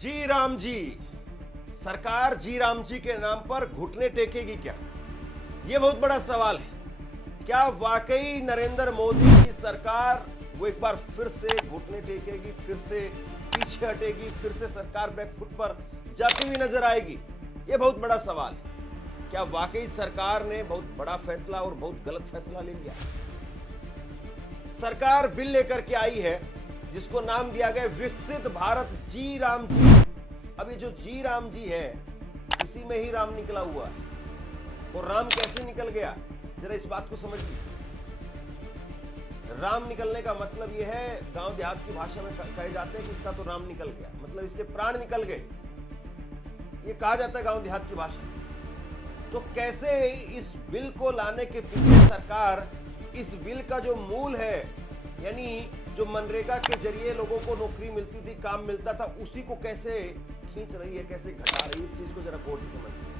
जी राम जी। सरकार जी राम जी के नाम पर घुटने टेकेगी क्या? यह बहुत बड़ा सवाल है। क्या वाकई नरेंद्र मोदी की सरकार वो एक बार फिर से घुटने टेकेगी, फिर से पीछे हटेगी, फिर से सरकार बैकफुट पर जाती हुई नजर आएगी? यह बहुत बड़ा सवाल है। क्या वाकई सरकार ने बहुत बड़ा फैसला और बहुत गलत फैसला ले लिया? सरकार बिल लेकर के आई है जिसको नाम दिया गया विकसित भारत जी राम जी। अब ये जो जी राम जी है, इसी में ही राम निकला हुआ है। और राम कैसे निकल गया, जरा इस बात को समझिए। राम निकलने का मतलब यह है, गांव देहात की भाषा में कहे जाते हैं कि इसका तो राम निकल गया, मतलब इसके प्राण निकल गए, ये कहा जाता है गांव देहात की भाषा में। तो कैसे इस बिल को लाने के पीछे सरकार इस बिल का जो मूल है, यानी जो मनरेगा के जरिए लोगों को नौकरी मिलती थी, काम मिलता था, उसी को कैसे खींच रही है, कैसे घटा रही है, इस चीज को जरा गौर से समझिए।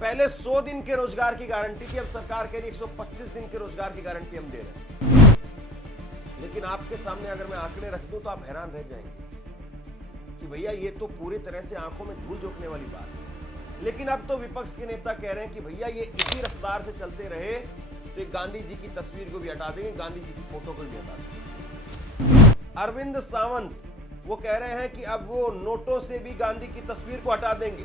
पहले 100 दिन के रोजगार की गारंटी थी, अब सरकार कह रही है 125 दिन के रोजगार की गारंटी हम दे रहे हैं। लेकिन आपके सामने अगर मैं आंकड़े रख दूं तो आप हैरान रह जाएंगे कि भैया ये तो पूरी तरह से आंखों में धूल झोंकने वाली बात है। लेकिन अब तो विपक्ष के नेता कह रहे हैं कि भैया ये इसी रफ्तार से चलते रहे तो गांधी जी की तस्वीर को भी हटा देंगे, गांधी जी की फोटो को भी हटा देंगे। अरविंद सावंत वो कह रहे हैं कि अब वो नोटों से भी गांधी की तस्वीर को हटा देंगे।